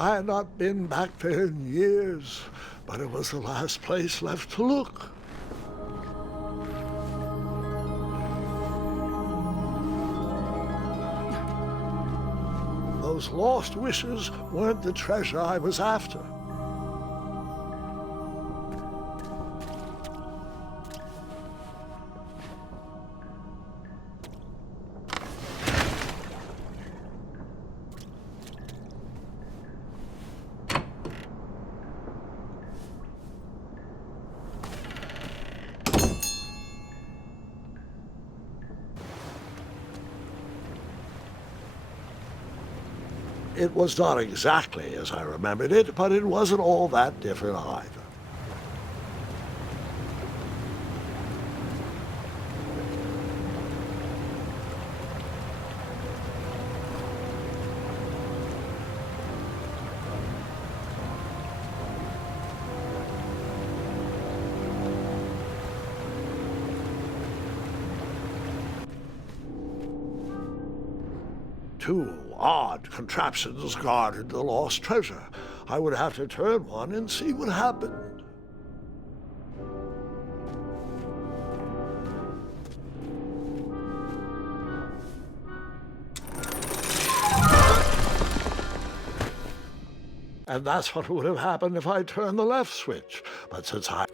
I had not been back there in years, but it was the last place left to look. Those lost wishes weren't the treasure I was after. It was not exactly as I remembered it, but it wasn't all that different either. Two odd contraptions guarded the lost treasure. I would have to turn one and see what happened. And that's what would have happened if I turned the left switch. But since I...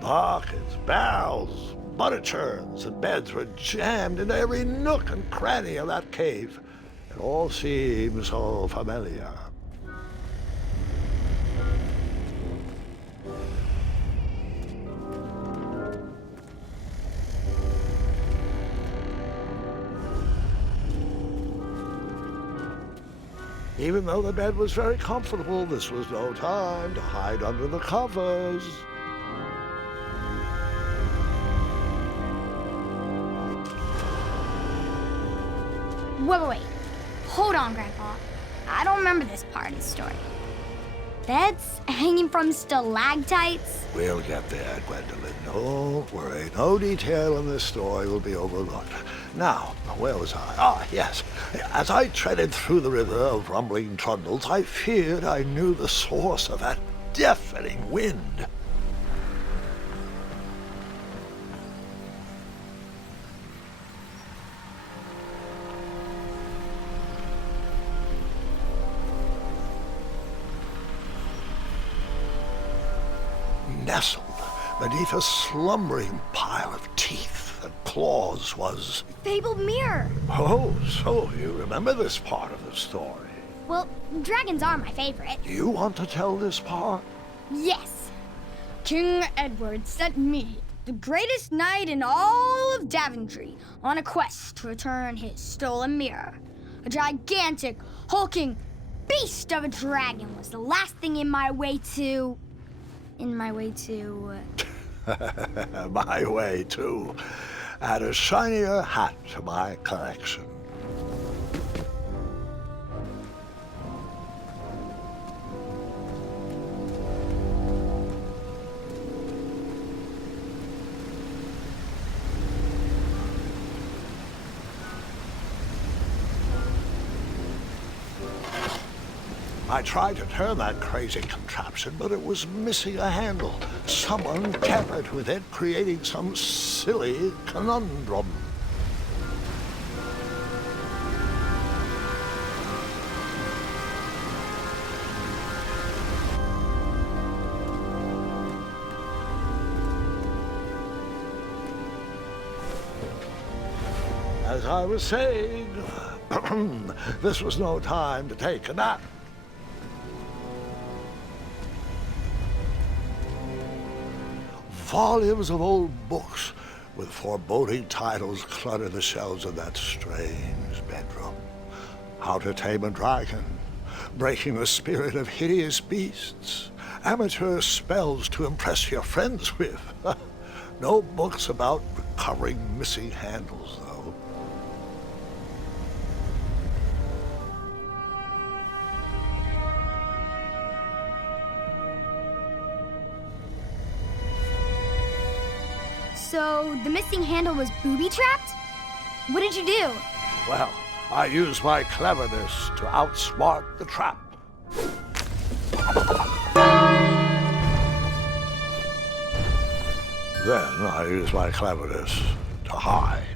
Buckets, barrels, butter churns, and beds were jammed into every nook and cranny of that cave. It all seemed so familiar. Even though the bed was very comfortable, this was no time to hide under the covers. Wait. Hold on, Grandpa. I don't remember this part of the story. Beds hanging from stalactites? We'll get there, Gwendolyn. Don't worry. No detail in this story will be overlooked. Now, where was I? Ah, yes. As I treaded through the river of rumbling trundles, I feared I knew the source of that deafening wind. Nestled beneath a slumbering pile of teeth and claws was... Fabled mirror. Oh, so you remember this part of the story. Well, dragons are my favorite. Do you want to tell this part? Yes. King Edward sent me, the greatest knight in all of Daventry on a quest to return his stolen mirror. A gigantic, hulking beast of a dragon was the last thing in my way to... My way to add a shinier hat to my collection. I tried to turn that crazy contraption, but it was missing a handle. Someone tampered with it, creating some silly conundrum. As I was saying, this was no time to take a nap. Volumes of old books with foreboding titles clutter the shelves of that strange bedroom. How to Tame a Dragon, Breaking the Spirit of Hideous Beasts, Amateur Spells to Impress Your Friends with. No books about recovering missing handles, though. So, the missing handle was booby-trapped? What did you do? Well, I used my cleverness to outsmart the trap. Then I used my cleverness to hide.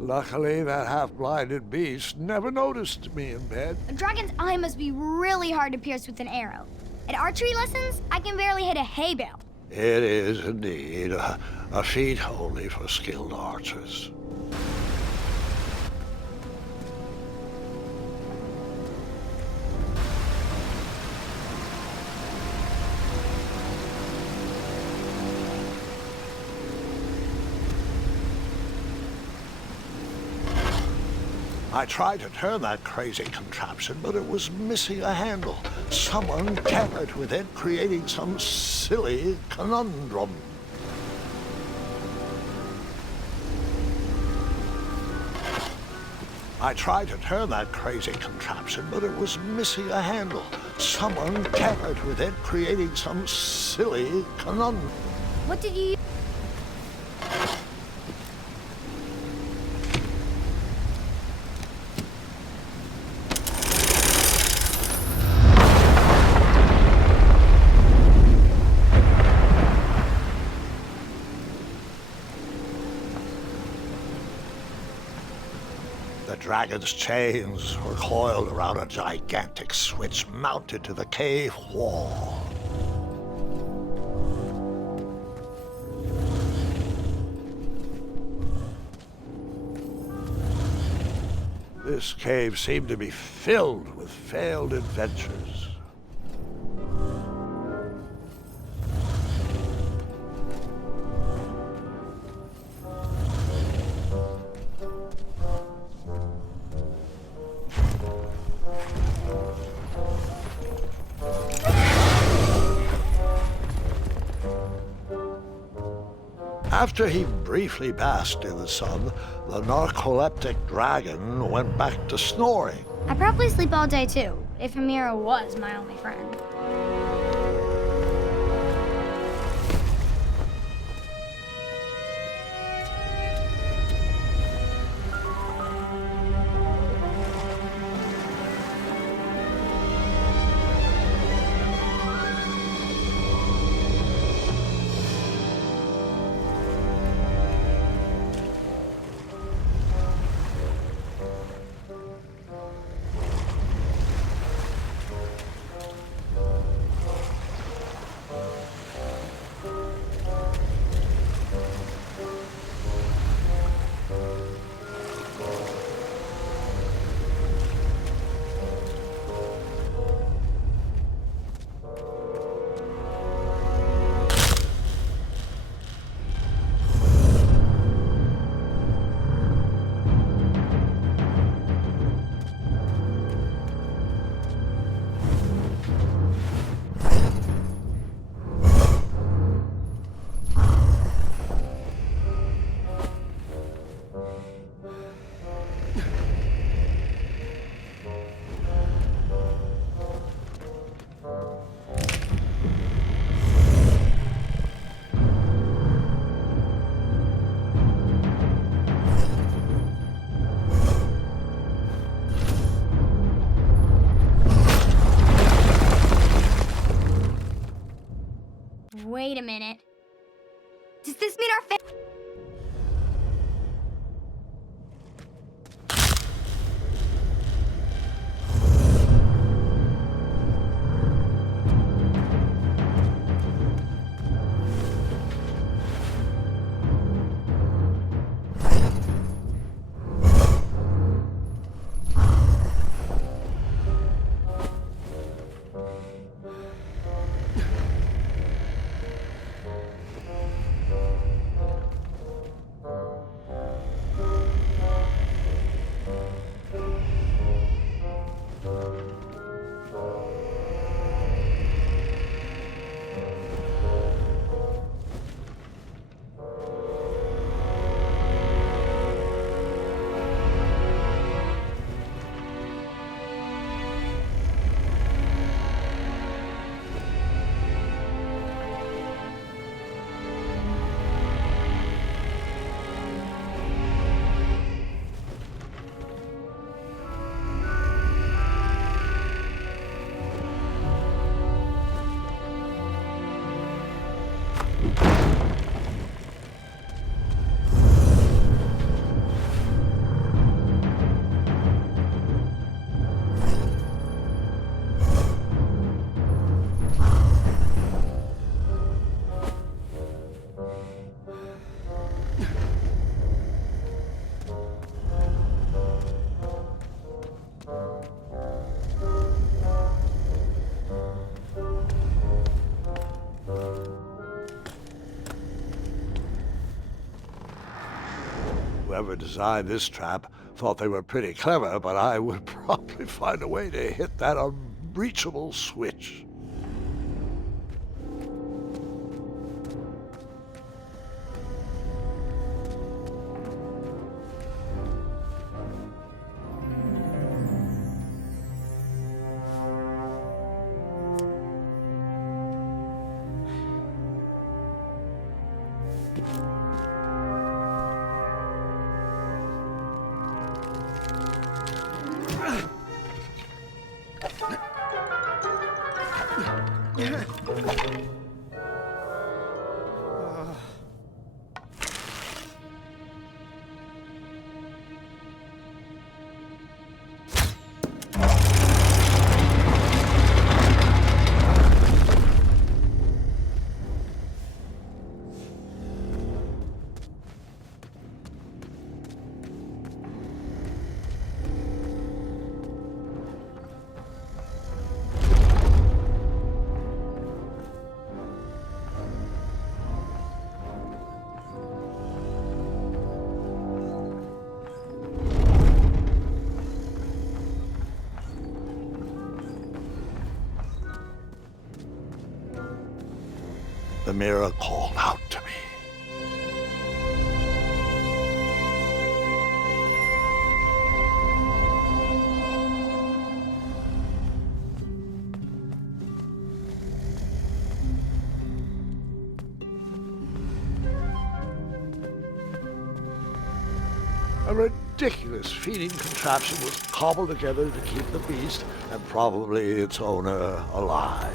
Luckily, that half-blinded beast never noticed me in bed. A dragon's eye must be really hard to pierce with an arrow. At archery lessons, I can barely hit a hay bale. It is indeed a feat only for skilled archers. I tried to turn that crazy contraption, but it was missing a handle. Someone tampered with it, creating some silly conundrum. I tried to turn that crazy contraption, but it was missing a handle. Someone tampered with it, creating some silly conundrum. What did you... The dragon's chains were coiled around a gigantic switch mounted to the cave wall. This cave seemed to be filled with failed adventures. After he briefly basked in the sun, the narcoleptic dragon went back to snoring. I probably sleep all day too, if Amira was my only friend. Wait a minute. Does this mean our family? Whoever designed this trap thought they were pretty clever, but I would probably find a way to hit that unreachable switch. The mirror called out to me. A ridiculous feeding contraption was cobbled together to keep the beast and probably its owner alive.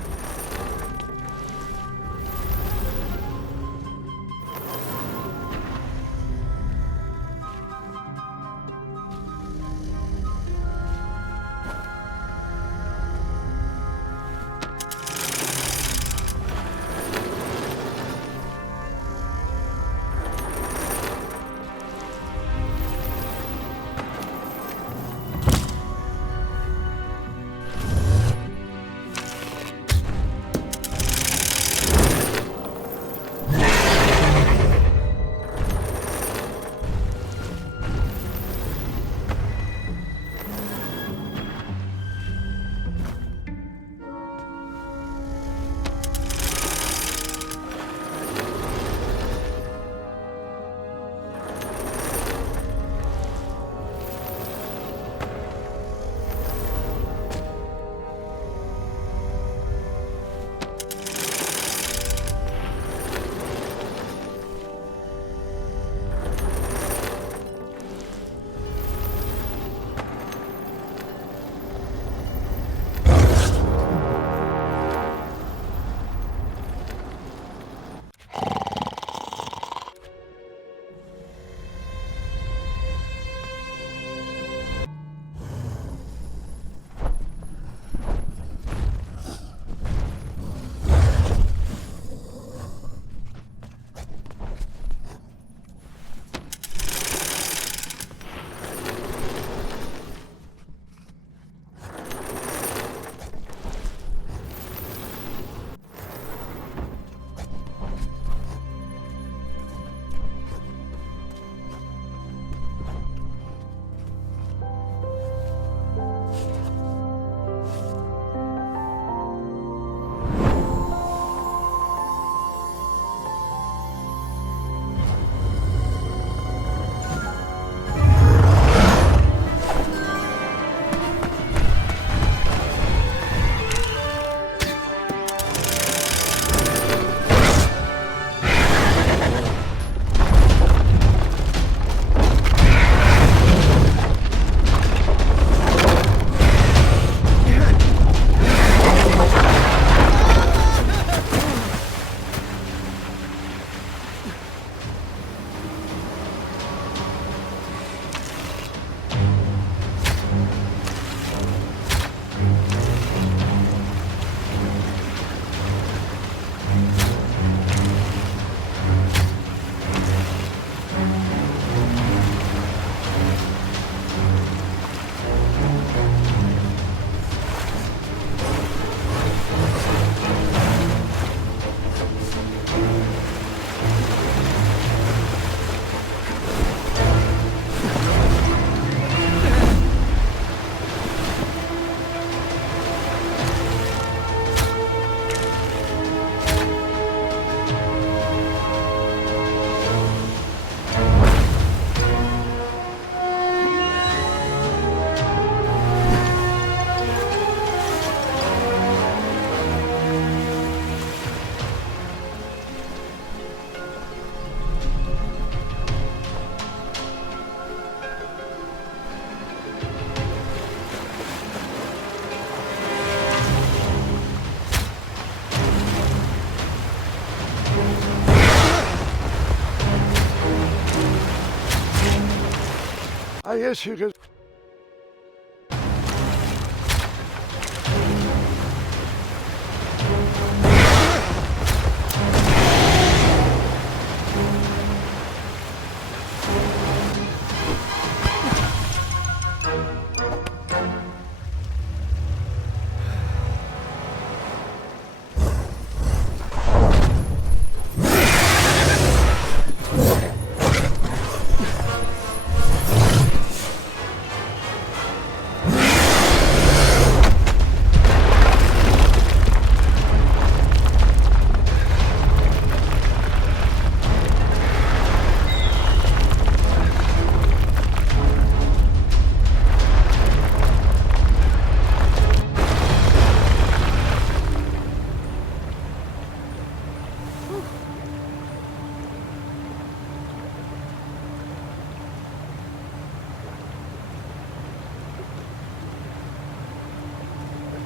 I guess you could...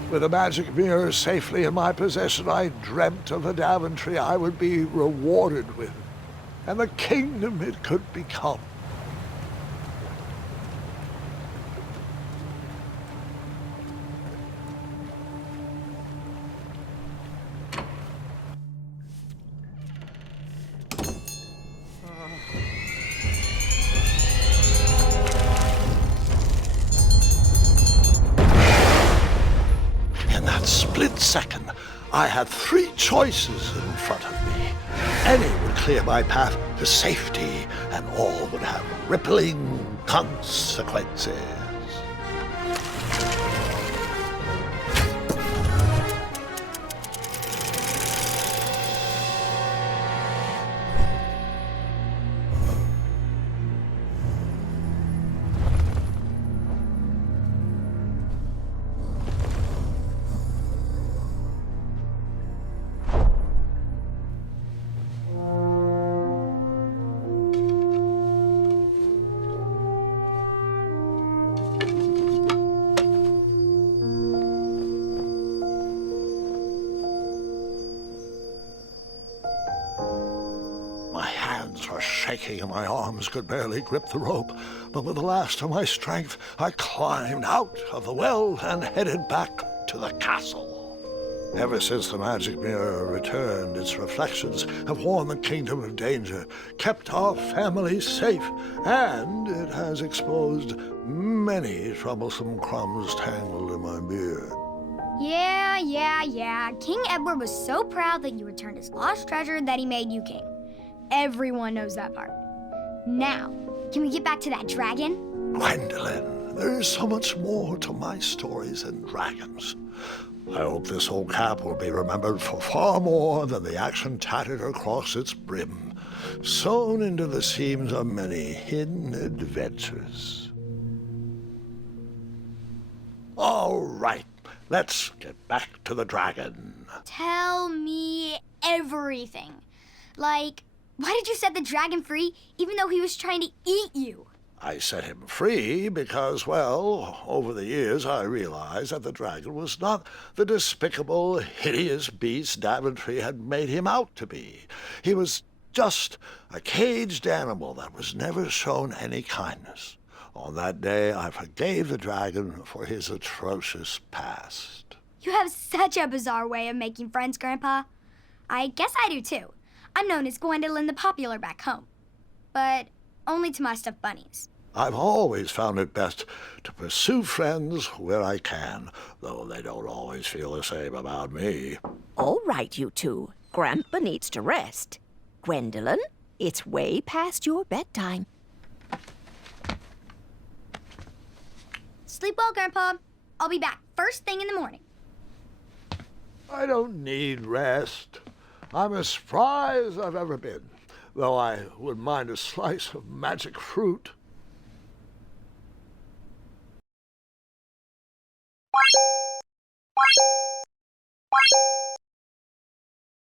With the magic mirror safely in my possession, I dreamt of the Daventry I would be rewarded with, and the kingdom it could become. Split second, I had three choices in front of me. Any would clear my path to safety, and all would have rippling consequences. Shaking and my arms could barely grip the rope, but with the last of my strength, I climbed out of the well and headed back to the castle. Ever since the magic mirror returned, its reflections have warned the kingdom of danger, kept our family safe, and it has exposed many troublesome crumbs tangled in my beard. Yeah. King Edward was so proud that you returned his lost treasure that he made you king. Everyone knows that part. Now, can we get back to that dragon? Gwendolyn, there is so much more to my stories than dragons. I hope this old cap will be remembered for far more than the action tattered across its brim, sewn into the seams of many hidden adventures. All right, let's get back to the dragon. Tell me everything. Like, why did you set the dragon free even though he was trying to eat you? I set him free because, well, over the years I realized that the dragon was not the despicable, hideous beast Daventry had made him out to be. He was just a caged animal that was never shown any kindness. On that day, I forgave the dragon for his atrocious past. You have such a bizarre way of making friends, Grandpa. I guess I do, too. I'm known as Gwendolyn the Popular back home, but only to my stuffed bunnies. I've always found it best to pursue friends where I can, though they don't always feel the same about me. All right, you two. Grandpa needs to rest. Gwendolyn, it's way past your bedtime. Sleep well, Grandpa. I'll be back first thing in the morning. I don't need rest. I'm as spry as I've ever been, though I wouldn't mind a slice of magic fruit.